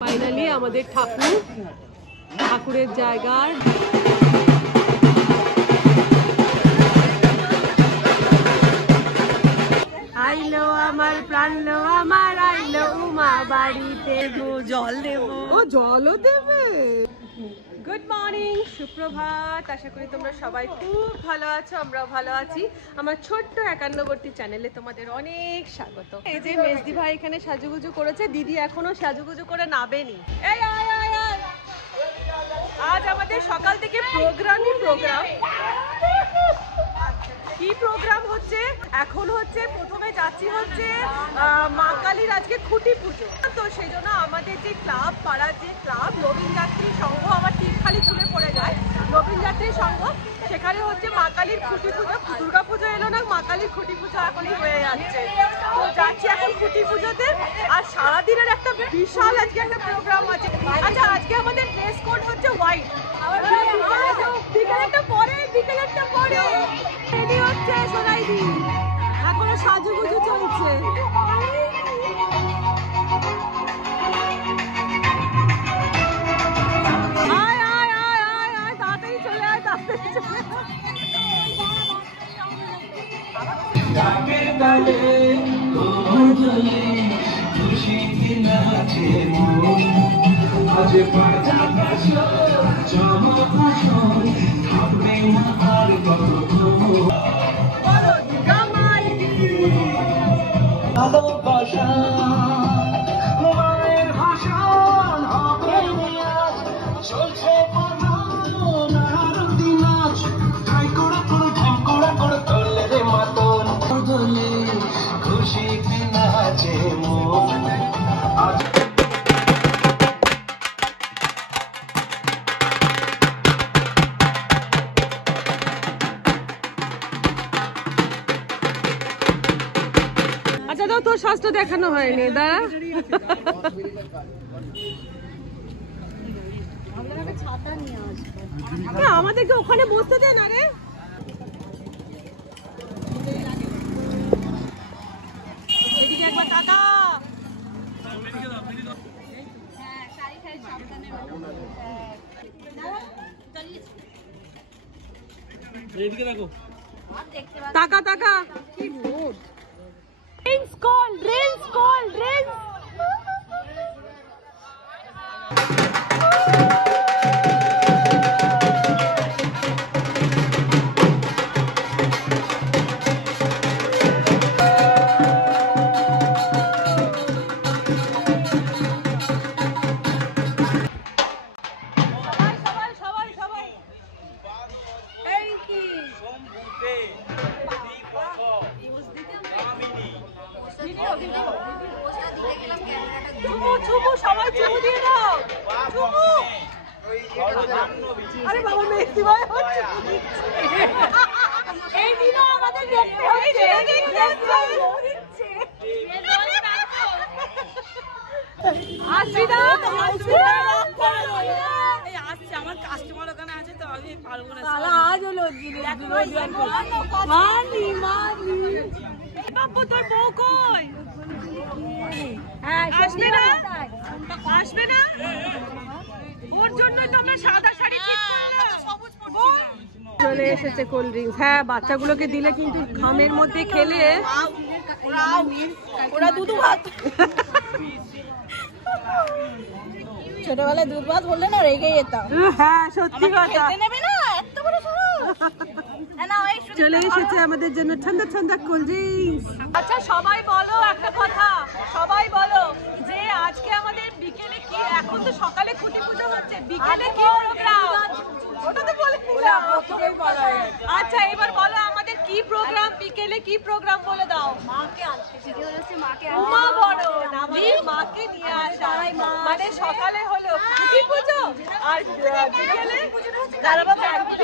Finally আমাদের ঠাকুরের জায়গার আইলো আমার প্রাণ লো আমার আইলো উমা বাড়িতে জল দেব ও জলও দেবে। গুড মর্নিং, সুপ্রভাত। আশা করি তোমরা সবাই খুব ভালো আছো, আমরাও ভালো আছি। আমার ছোট্ট একান্নবর্তী চ্যানেলে তোমাদের অনেক স্বাগত। এই যে মেজদি ভাই এখানে সাজুগুজু করেছে, দিদি এখনো সাজুগুজু করে নাবেনি। এই আয় আয় আয়, আজ আমাদের সকাল থেকে প্রোগ্রাম। কি প্রোগ্রাম হচ্ছে এখন হচ্ছে, প্রথমে যাচ্ছি হচ্ছে মা কালীর আজকে খুঁটি পুজো। তো সেই জন্য আমাদের যে ক্লাব, পাড়ার যে ক্লাব নবীন যাত্রী সংঘ, আমার ঠিক খালি চুলে পড়ে যায়, নবীন যাত্রী সংঘ, সেখানে হচ্ছে মা কালীর খুঁটি পুজো। দুর্গা পুজো এলো না, মা কালীর খুঁটি পুজো এখনই হয়ে যাচ্ছে। তো যাচ্ছি এখন খুঁটি পুজোতে। আর সারাদিনের একটা বিশাল আজকে একটা প্রোগ্রাম আছে। আচ্ছা, আজকে আমাদের ড্রেস কোড হচ্ছে হোয়াইট। বিকেলেরটা পরে রেডি হচ্ছে সোনাইদি, এখনো সাজুগুজু চলছে। আয় আয় আয় আয় আয়, তাড়াতাড়ি চলে আয়, তাড়াতাড়ি চলে তোর সাজটা দেখানো হয়নি, দাঁড়া। আমাদেরকে ওখানে বসতে দে না রে। এদিকে একবার টাকা। টাকা টাকা কি road. Drinks call, drinks call, drinks. আরে বাবা, মেহেদি ভাই হচ্ছে এই দিনও আমাদের দেখতে হচ্ছে। আমার কাস্টমার ওখানে আছে, তো আমি পারবো না। আজ হলো বাবু, তোর বউ কই? আসবে না, ওর জন্য তো আমরা সাদা শাড়ি সবুজ পরছিলাম। চলে এসেছে কোল্ড ড্রিঙ্কস। হ্যাঁ, বাচ্চাগুলোকে দিলে কিন্তু ঘামের মধ্যে খেলে ওরা দুধ ভাত। ছোটবেলায় দুধ ভাত বললে না রেগে যেতাম। হ্যাঁ, সত্যি কথা। নেবে না, এত বড় চলে এসেছে আমাদের জন্য ঠান্ডা ঠান্ডা কোল্ড ড্রিঙ্কস। আচ্ছা, সবাই বলো একটা কথা, সবাই বলো যে আজকে আমাদের বিকেলে কি, এখন তো সকালে খুঁটি পুজো হচ্ছে, বিকেলে কি প্রোগ্রাম? ওটা তো বলে দিলাম। আচ্ছা, এবার বলো আমাদের কি প্রোগ্রাম, বিকেলে কি প্রোগ্রাম বলে দাও। মাকে আনতে উমা বড় আমাদের মাকে নিয়ে আসা, মানে সকালে হলো খুঁটি পুজো আর বিকেলে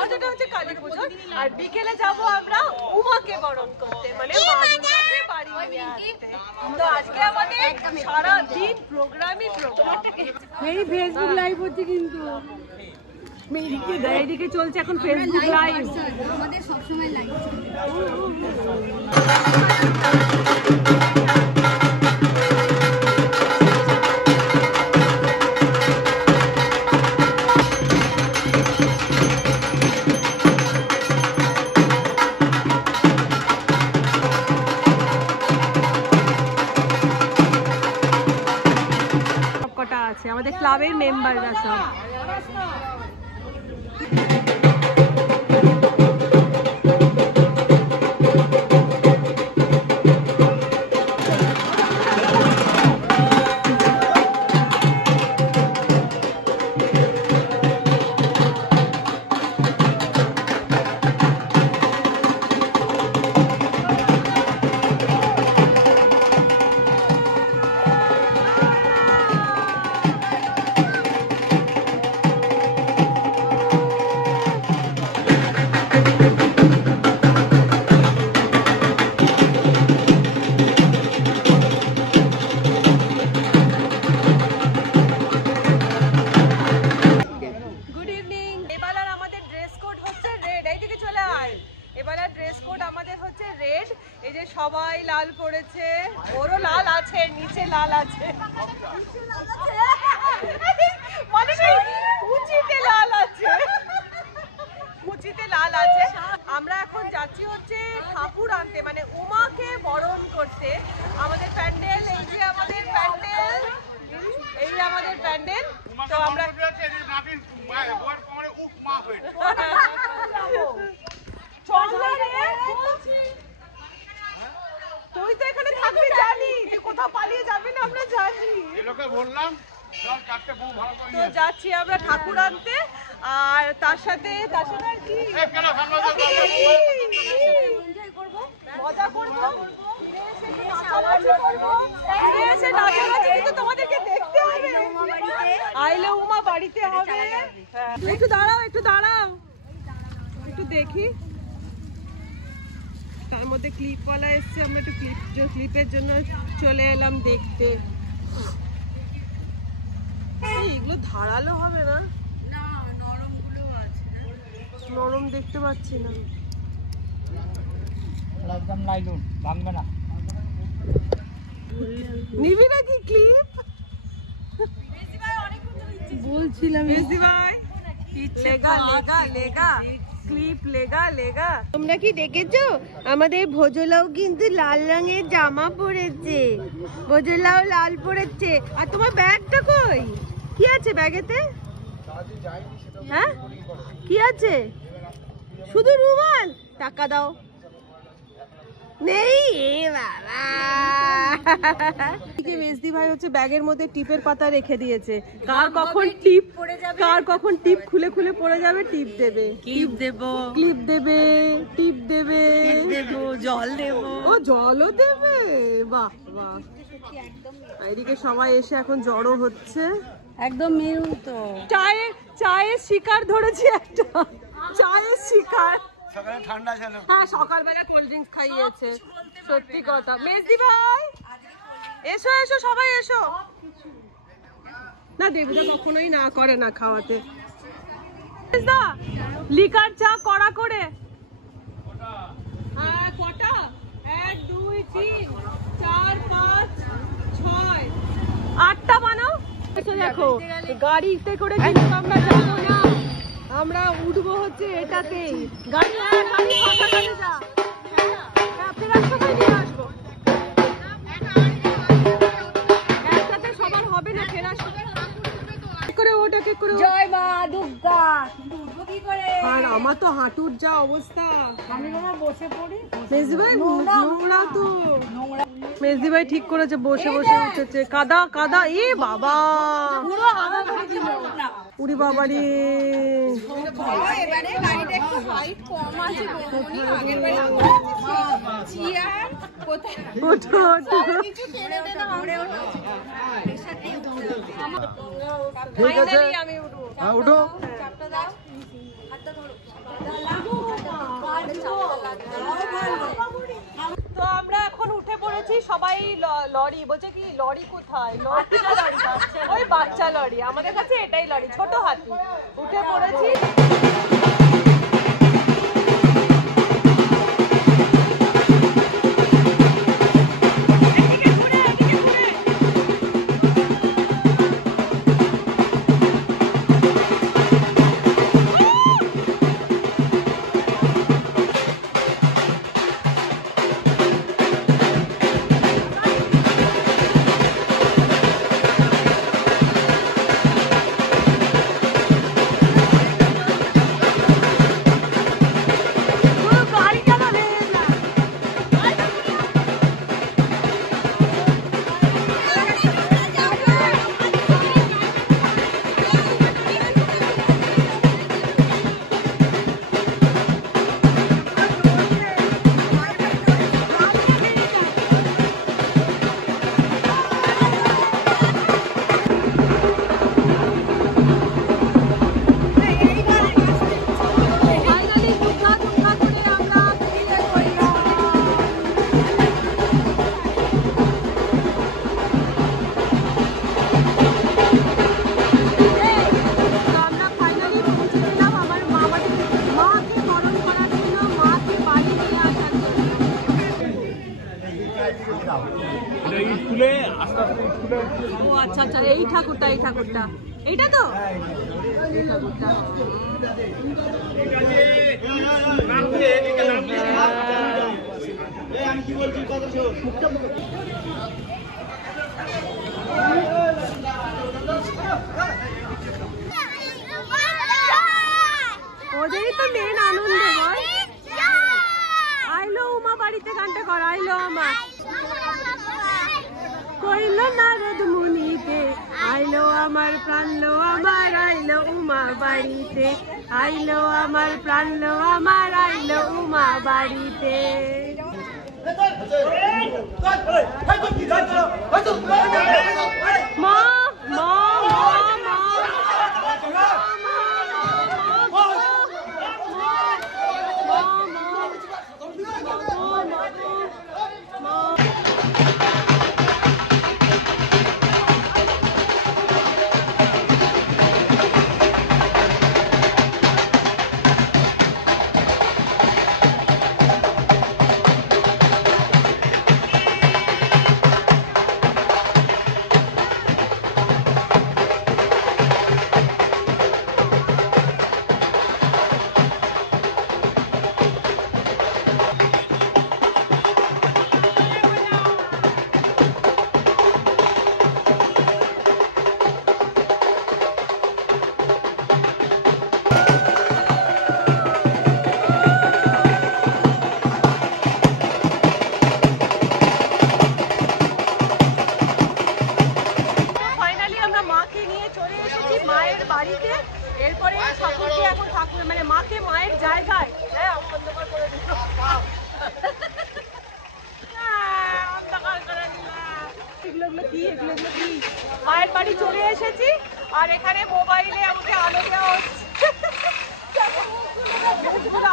পুজোটা হচ্ছে কালী পুজো, আর বিকেলে যাবো আমরা উমাকে বরণ করতে, মানে মা দুর্গাকে বাড়ি নিয়ে আসতে। তো আজকে আমাদের সারা দিন প্রোগ্রামই প্রোগ্রাম। এই ফেসবুক লাইভ হচ্ছে কিন্তু এইদিকে চলছে এখন ফেসবুক লাইভ, আমাদের সবসময় লাইভ। সবকটা আছে, আমাদের ক্লাবের মেম্বাররা সব। সবাই লাল পড়েছে, ওরও লাল আছে, নিচে লাল আছে, মানে উচিতে লাল আছে, উচিতে লাল আছে। আমরা এখন যাচ্ছি হচ্ছে ঠাকুর আনতে, মানে উমাকে বরণ করতে। আমাদের প্যান্ডেল, এই যে আমাদের প্যান্ডেল, এই আমাদের প্যান্ডেল। তো আমরা তুই তো এখানে থাকবি, জানি তুই কোথাও পালিয়ে যাবি না, আমরা জানি। তো যাচ্ছি আমরা ঠাকুর আনতে, আর তার সাথে আর কি মজা করবো, তোমাদেরকে দেখতে হবে, আইলে উমা বাড়িতে হবে। একটু দাঁড়াও, একটু দাঁড়াও, একটু দেখি। তার মধ্যে ক্লিপওয়ালা এসছে, আমরা একটু ক্লিপের জন্য চলে এলাম দেখতে। এগুলো ধারালো হবে না? নরম দেখতে পাচ্ছি না। নিবি নাকি ক্লিপ? বলছিলাম মেজদি ভাই, লেগা লেগা লেগা ক্লিপ লেগা লেগা। তোমরা কি দেখেছো আমাদের ভোজলাও কিন্তু লাল রঙের জামা পরেছে, ভোজলাও লাল পরেছে। আর তোমার ব্যাগটা কই? কি আছে ব্যাগেতে? হ্যাঁ কি আছে? শুধু রুমাল? টাকা দাও। নেই বাবা। মেজদি ভাই হচ্ছে ব্যাগের মধ্যে টিপের পাতা রেখে দিয়েছে, কার কখন টিপ পড়ে যাবে, কার কখন টিপ খুলে খুলে পড়ে যাবে, টিপ দেবে, ক্লিপ দেব, ক্লিপ দেবে, টিপ দেবে, জল দেব। ও জলও দেবে, বাহ বাহ। এদিকে সবাই এসে এখন জড়ো হচ্ছে, একদম মেরুন। তো চায়ের শিকার ধরেছি একটা, চায়ের শিকার। সকালে ঠান্ডা ছিল, হ্যাঁ সকালবেলা কোল্ড ড্রিঙ্কস খাইয়েছে, সত্যি কথা। মেজদি ভাই এসো এসো, সবাই এসো। না দেবুদা কখনোই না করে না খাওয়াতে। লিকার চা কড়া করে। হ্যাঁ কটা? 1 2 3 4 5 6 8টা বানাও। দেখো গাড়িতে করে কিন্তু আমরা যাবো না, আমরা উঠবো হচ্ছে এটাতেই। গাড়ি যা, ফেরার সময় নিয়ে আসবো। একসাথে সবার হবে না, ফেরার সময় করে ওটাকে করে। জয় মা দুর্গা। আর আমার তো হাঁটুর যা অবস্থা, আমি বাবা বসে পড়ি। মেজদি ভাই নোংরা তো, মেজদি ভাই ঠিক করেছে, বসে বসে উঠেছে। কাদা কাদা, এ বাবা পুরো হাওয়া করে দিল। উড়ি বাবারি। এবারে গাড়িটা একটু হাইট কম আছে, বৌমনি আগের বারে চেয়ার কোথায় ওঠো ওঠো। কিছু টেনে দেনা ঘুরে ওঠো। ঠিক আছে, আমি উঠবো। হ্যাঁ উঠো। চাপটা দাও, হাতটা ধরো। তো আমরা এখন উঠে পড়েছি সবাই। লরি বলছে কি, লরি কোথায়? লরি ওই বাচ্চা লরি, আমাদের কাছে এটাই লরি, ছোট হাতি। উঠে পড়েছি। ও আচ্ছা আচ্ছা, এই ঠাকুরটা এইটা তো এই ঠাকুরটা। আমি কি বলছি কথা শোন। ওদেরই তো মেন আনন্দ হয়। আইলো উমা বাড়িতে গানটা কর, আইলো আমার কইল নারদ মুনিতে, আইলো আমার প্রাণলো আমার, আইলো উমা বাড়িতে, আইলো আমার প্রাণলো আমার, আইলো উমা বাড়িতে। মা মা মা বাড়িতে। এরপরে ঠাকুরকে এখন ঠাকুর মানে মাকে মায়ের জায়গায় অন্ধকার করে দিল, অন্ধকার করে দিলাম। এগুলো কি মায়ের বাড়ি চলে এসেছি, আর এখানে মোবাইলে আমাকে আলো দেওয়া হচ্ছে,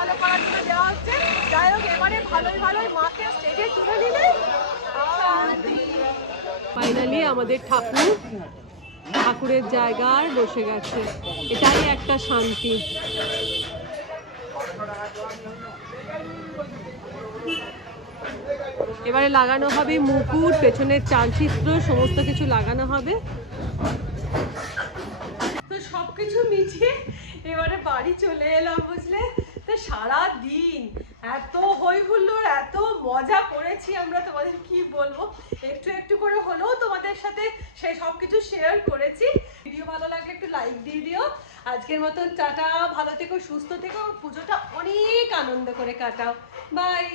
আলো করার জন্য দেওয়া হচ্ছে। যাই হোক, এবারে ভালোই মাকে স্টেজে তুলে দিলে। ফাইনালি আমাদের ঠাকুরের জায়গায় বসে গেছে, এটাই একটা শান্তি। এবারে লাগানো হবে মুকুট, পেছনের চালচিত্র সমস্ত কিছু লাগানো হবে। তো সবকিছু মিটিয়ে এবারে বাড়ি চলে এলাম, বুঝলে। তো সারা দিন এত হই হুল্লোড়, এত মজা করেছি আমরা, তোমাদের কি বলবো। একটু করে হলেও তোমাদের সাথে সেই সবকিছু শেয়ার করেছি। ভিডিও ভালো লাগলে একটু লাইক দিয়ে দিও। আজকের মতন টাটা, ভালো থেকো, সুস্থ থেকো, পুজোটা অনেক আনন্দ করে কাটাও, বাই।